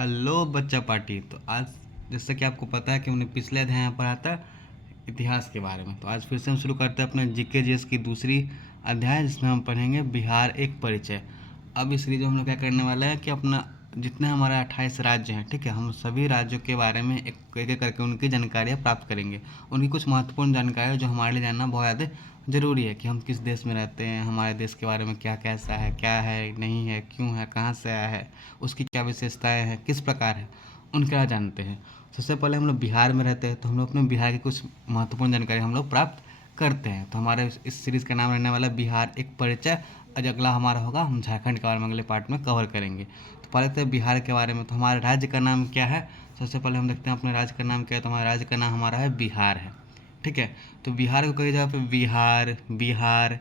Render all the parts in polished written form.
Hello बच्चा party. तो आज जैसा कि आपको पता है कि हमने पिछले अध्याय में पढ़ा था इतिहास के बारे में, तो आज फिर से हम शुरू करते हैं अपने जीके जीएस की दूसरी अध्याय, जिसमें हम पढ़ेंगे बिहार एक परिचय। अब इस सीरीज में हम लोग क्या करने वाले हैं कि अपना जितने हमारे 28 राज्य हैं, ठीक है, हम सभी राज्यों के बारे में एक एक करके उनकी जानकारियाँ प्राप्त करेंगे। उनकी कुछ महत्वपूर्ण जानकारी जो हमारे लिए जानना बहुत ज़्यादा ज़रूरी है कि हम किस देश में रहते हैं, हमारे देश के बारे में क्या कैसा है, क्या है, नहीं है, क्यों है, कहाँ से आया है, उसकी क्या विशेषताएं हैं, किस प्रकार है, उनका जानते हैं। सबसे पहले हम लोग बिहार में रहते हैं, तो हम लोग अपने बिहार की कुछ महत्वपूर्ण जानकारी हम लोग प्राप्त करते हैं। तो हमारे इस सीरीज़ का नाम रहने वाला है बिहार एक परिचय। आज अगला हमारा होगा, हम झारखंड के बारे में अगले पार्ट में कवर करेंगे। तो पहले तो बिहार के बारे में, तो हमारे राज्य का नाम क्या है। सबसे पहले हम देखते हैं अपने राज्य का नाम क्या है। तो हमारे राज्य का नाम हमारा है बिहार है, ठीक है। तो बिहार को कई जगह पे बिहार बिहार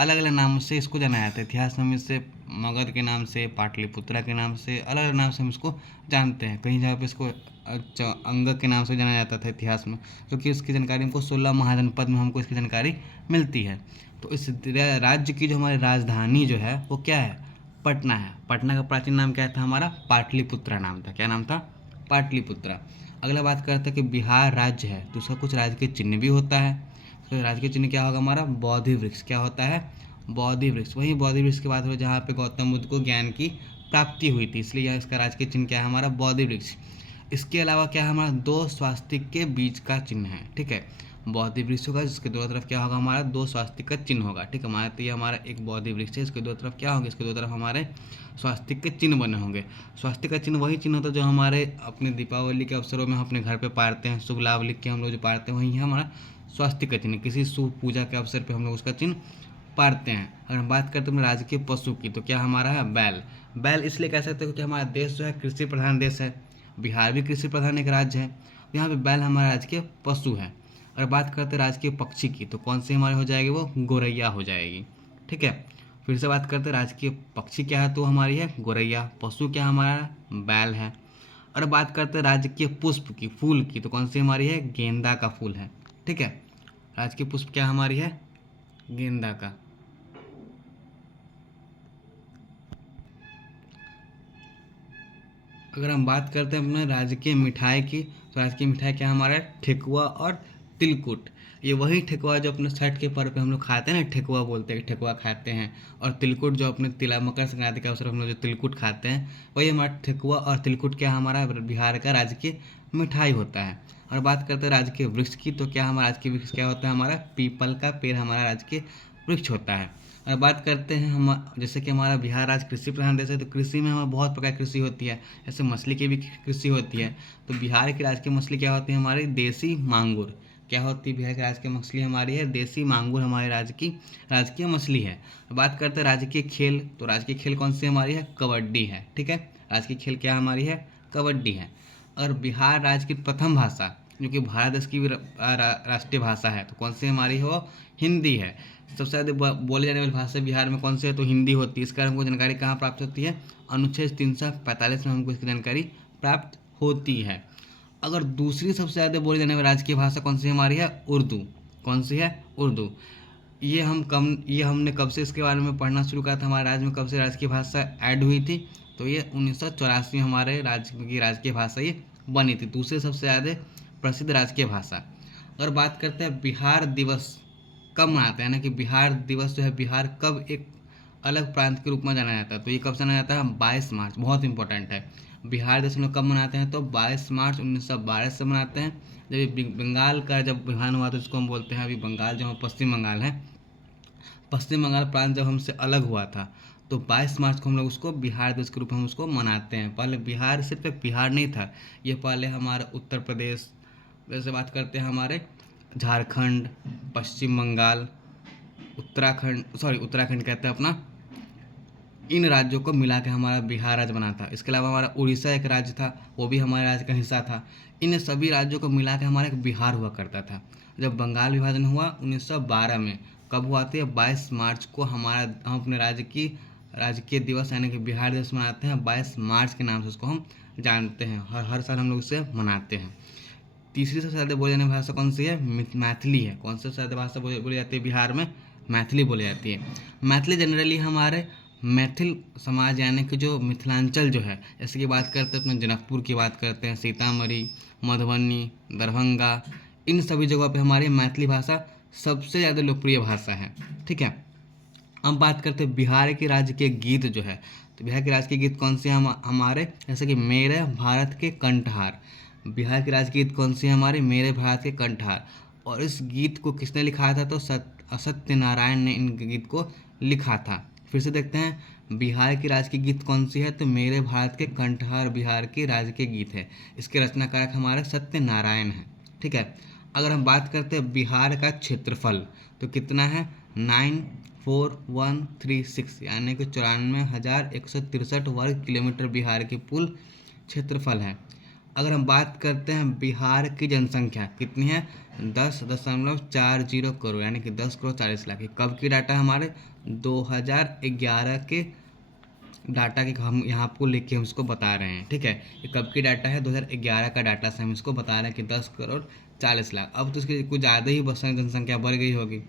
अलग अलग नामों से इसको जाना जाता है। इतिहास में हम इसे मगध के नाम से, पाटलिपुत्रा के नाम से, अलग अलग नाम से हम इसको जानते हैं। कहीं जगह पे इसको अंग के नाम से जाना जाता था इतिहास में, क्योंकि इसकी जानकारी हमको 16 महाजनपद में हमको इसकी जानकारी मिलती है। तो इस राज्य की जो हमारी राजधानी जो है वो क्या है, पटना है। पटना का प्राचीन नाम क्या था, हमारा पाटलिपुत्रा नाम था। क्या नाम था, पाटलिपुत्रा। अगला बात करते हैं कि बिहार राज्य है तो उसका कुछ राज्य के चिन्ह भी होता है। तो राज्य के चिन्ह क्या होगा हमारा, बोधि वृक्ष। क्या होता है, बोधि वृक्ष। वही बोधि वृक्ष की बात हो जहाँ पे गौतम बुद्ध को ज्ञान की प्राप्ति हुई थी, इसलिए यहाँ इसका राज्य के चिन्ह क्या है, हमारा बोधि वृक्ष। इसके अलावा क्या है, हमारा दो स्वास्तिक के बीच का चिन्ह है, ठीक है। बोधि वृक्ष होगा जिसके दोनों तरफ क्या होगा, हमारा दो स्वास्तिक का चिन्ह होगा, ठीक है। हमारा तो ये हमारा एक बोधि वृक्ष है, इसके दो तरफ क्या होंगे, इसके दो तरफ हमारे स्वास्तिक के चिन्ह बने होंगे। स्वास्तिक का चिन्ह वही चिन्ह होता है जो हमारे अपने दीपावली के अवसरों में हम अपने घर पे पाड़ते हैं, शुभ लाभ लिख के हम लोग जो पाड़ते हैं वही है हमारा स्वास्तिक का चिन्ह। किसी शुभ पूजा के अवसर पे हम लोग उसका चिन्ह पाड़ते हैं। अगर हम बात करते हैं राजकीय पशु की, तो क्या हमारा है, बैल। बैल इसलिए कह सकते हैं क्योंकि हमारा देश जो है कृषि प्रधान देश है। बिहार भी कृषि प्रधान एक राज्य है। यहाँ पे बैल हमारा राजकीय पशु है। अगर बात करते हैं राजकीय पक्षी की, तो कौन सी हमारी हो जाएगी, वो गोरैया हो जाएगी, ठीक है। फिर से बात करते हैं राजकीय पक्षी क्या है, तो हमारी है गोरैया। पशु क्या हमारा, बैल है। और बात करते हैं राजकीय पुष्प की, फूल की, तो कौन सी हमारी है, गेंदा का फूल है, ठीक है। राजकीय पुष्प क्या हमारी है, गेंदा का। अगर हम बात करते हैं अपने राज्य की मिठाई की, तो राज्य की मिठाई क्या हमारा है, ठेकुआ और तिलकुट। ये वही ठेकुआ जो अपने छठ के पर्व पे हम लोग खाते हैं ना, ठेकुआ बोलते हैं, ठेकुआ खाते हैं। और तिलकुट जो अपने तिला मकर संक्रांति के अवसर हम लोग जो तिलकुट खाते हैं, वही हमारा ठेकुआ और तिलकुट क्या हमारा बिहार का राज्य की मिठाई होता है। और बात करते हैं राज्य के वृक्ष की, तो क्या हमारा राज्य के वृक्ष क्या होता है, हमारा पीपल का पेड़ हमारा राज्य के वृक्ष होता है। और बात करते हैं हम, जैसे कि हमारा बिहार आज कृषि प्रधान देश है, तो कृषि में हमारे बहुत प्रकार की कृषि होती है। जैसे मछली की भी कृषि होती है। तो बिहार की राज्य की मछली क्या होती है, हमारी देसी मांगुर। क्या होती है बिहार की राज्य की मछली हमारी है, देसी मांगुर हमारे राज्य की राजकीय मछली है। बात करते हैं राज्य के खेल, तो राज्य की खेल कौन सी हमारी है, कबड्डी है, ठीक है। राज्य की खेल क्या हमारी है, कबड्डी है। और बिहार राज्य की प्रथम भाषा जो कि भारत देश की भी राष्ट्रीय भाषा है, तो कौन सी हमारी हो, हिंदी है। सबसे ज़्यादा बोले जाने वाली भाषा बिहार में कौन सी है, तो हिंदी होती है। इसका हमको जानकारी कहाँ प्राप्त होती है, अनुच्छेद 345 में हमको इसकी जानकारी प्राप्त होती है। अगर दूसरी सबसे ज़्यादा बोली जाने वाली राज्य की भाषा कौन सी हमारी है, उर्दू। कौन सी है, उर्दू। ये हमने कब से इसके बारे में पढ़ना शुरू करा था, हमारे राज्य में कब से राज्य की भाषा ऐड हुई थी, तो ये 1984 में हमारे राज्य की राजकीय भाषा ये बनी थी, दूसरे सबसे ज़्यादा प्रसिद्ध राजकीय भाषा। अगर बात करते हैं बिहार दिवस कब मनाते हैं ना, कि बिहार दिवस जो है, बिहार कब एक अलग प्रांत के रूप में जाना जाता है, तो ये कब से मनाया जाता है, 22 मार्च। बहुत इंपॉर्टेंट है। बिहार दिवस हम लोग कब मनाते हैं, तो 22 मार्च 1912 से मनाते हैं। जब ये बंगाल का जब विभाजन हुआ तो इसको हम बोलते हैं, अभी बंगाल जो पश्चिम बंगाल है, पश्चिम बंगाल प्रांत जब हमसे अलग हुआ था, तो 22 मार्च को हम लोग उसको बिहार दिवस के रूप में हम उसको मनाते हैं। पहले बिहार सिर्फ एक बिहार नहीं था, ये पहले हमारा उत्तर प्रदेश, जैसे बात करते हैं हमारे झारखंड, पश्चिम बंगाल, उत्तराखंड कहते हैं अपना, इन राज्यों को मिला के हमारा बिहार राज्य बना था। इसके अलावा हमारा उड़ीसा एक राज्य था, वो भी हमारे राज्य का हिस्सा था। इन सभी राज्यों को मिला के हमारा एक बिहार हुआ करता था। जब बंगाल विभाजन हुआ 1912 में, कब हुआ था, 22 मार्च को हम अपने राज्य की राजकीय दिवस यानी कि बिहार दिवस मनाते हैं। 22 मार्च के नाम से उसको हम जानते हैं, हर साल हम लोग इसे मनाते हैं। तीसरी सबसे ज़्यादा बोली जाने वाली भाषा कौन सी है, मैथिली है। कौन सी सबसे ज़्यादा भाषा बोली जाती है बिहार में, मैथिली बोली जाती है। मैथिली जनरली हमारे मैथिल समाज यानी कि जो मिथिलांचल जो है, जैसे कि बात करते हैं अपने जनकपुर की बात करते हैं, सीतामढ़ी, मधुबनी, दरभंगा, इन सभी जगहों पे हमारी मैथिली भाषा सबसे ज़्यादा लोकप्रिय भाषा है। ठीक है। अब बात करते हैं बिहार के राज्य के गीत जो है, तो बिहार के राज्य के गीत कौन से हैं हमारे, जैसे कि मेरे भारत के कंठहार। बिहार के राज्य गीत कौन से हैं हमारे, मेरे भारत के कंठहार। और इस गीत को किसने लिखा था, तो सत्यनारायण ने इन गीत को लिखा था। फिर से देखते हैं, बिहार के राज्य की गीत कौन सी है, तो मेरे भारत के कंठहार बिहार के राज्य के गीत है। इसके रचनाकारक हमारे सत्यनारायण है। ठीक है। अगर हम बात करते हैं बिहार का क्षेत्रफल, तो कितना है, 94136, यानी कि 94,163 वर्ग किलोमीटर बिहार की कुल क्षेत्रफल है। अगर हम बात करते हैं बिहार की जनसंख्या कितनी है, 10.40 करोड़, यानी कि 10,40,00,000। ये कब की डाटा है हमारे, 2011 के डाटा के हम यहाँ आपको लिख के हम इसको बता रहे हैं। ठीक है। ये कब की डाटा है, 2011 का डाटा से हम इसको बता रहे हैं कि 10,40,00,000। अब तो इसकी कुछ ज़्यादा ही जनसंख्या बढ़ गई होगी।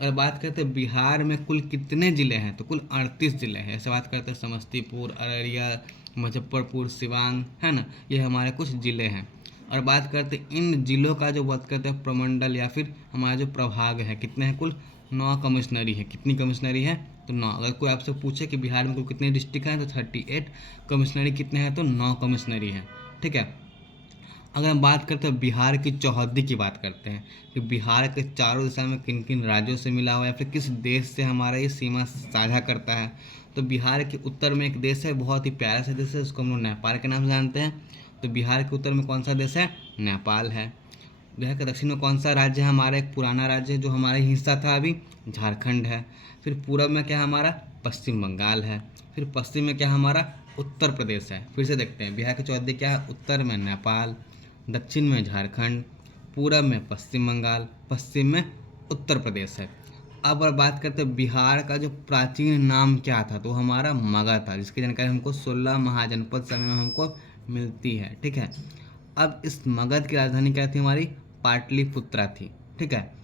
अगर बात करते हैं बिहार में कुल कितने ज़िले हैं, तो कुल 38 ज़िले हैं। ऐसे बात करते हैं समस्तीपुर, अररिया, मुजफ्फरपुर, सिवान, है ना, ये हमारे कुछ ज़िले हैं। और बात करते हैं इन ज़िलों का जो बात करते हैं प्रमंडल या फिर हमारा जो प्रभाग है, कितने हैं, कुल 9 कमिश्नरी है। कितनी कमिश्नरी है, तो 9। अगर कोई आपसे पूछे कि बिहार में कुल कितने डिस्ट्रिक्ट हैं, तो 38। कमिश्नरी कितने हैं, तो 9 कमिश्नरी हैं। ठीक है। अगर हम बात करते हैं बिहार की चौहद्दी की बात करते हैं कि बिहार के चारों दिशा में किन किन राज्यों से मिला हुआ है, फिर किस देश से हमारा ये सीमा साझा करता है, तो बिहार के उत्तर में एक देश है, बहुत ही प्यारा सा देश है, उसको हम लोग नेपाल के नाम से जानते हैं। तो बिहार के उत्तर में कौन सा देश है, नेपाल है। बिहार के दक्षिण में कौन सा राज्य है हमारा, एक पुराना राज्य है जो हमारा हिस्सा था अभी, झारखंड है। फिर पूरब में क्या है हमारा, पश्चिम बंगाल है। फिर पश्चिम में क्या है हमारा, उत्तर प्रदेश है। फिर से देखते हैं, बिहार की चौहद्दी क्या है, उत्तर में नेपाल, दक्षिण में झारखंड, पूरब में पश्चिम बंगाल, पश्चिम में उत्तर प्रदेश है। अब अगर बात करते हैं बिहार का जो प्राचीन नाम क्या था, तो हमारा मगध था, जिसकी जानकारी हमको 16 महाजनपद समय में हमको मिलती है। ठीक है। अब इस मगध की राजधानी क्या थी हमारी, पाटलिपुत्रा थी। ठीक है।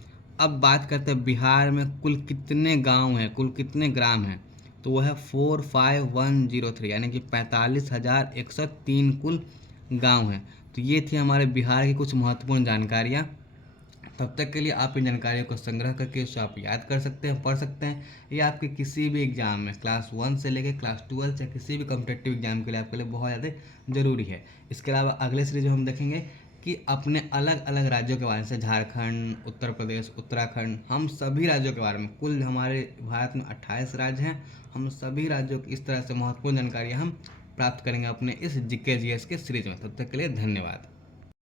अब बात करते हैं बिहार में कुल कितने गांव हैं, कुल कितने ग्राम हैं, तो वह है 45103, यानी कि 45,103 कुल गांव हैं। तो ये थी हमारे बिहार की कुछ महत्वपूर्ण जानकारियाँ। तब तक के लिए आप इन जानकारियों को संग्रह करके उसको आप याद कर सकते हैं, पढ़ सकते हैं। ये आपके किसी भी एग्जाम में क्लास 1 से लेकर क्लास 12 या किसी भी कॉम्पिटिटिव एग्जाम के लिए आपके लिए बहुत ज़्यादा ज़रूरी है। इसके अलावा अगले सीरीज में हम देखेंगे कि अपने अलग अलग राज्यों के बारे में, झारखंड, उत्तर प्रदेश, उत्तराखंड, हम सभी राज्यों के बारे में, कुल हमारे भारत में 28 राज्य हैं, हम सभी राज्यों की इस तरह से महत्वपूर्ण जानकारियाँ हम प्राप्त करेंगे अपने इस जीके जीएस के सीरीज में। तब तक के लिए धन्यवाद।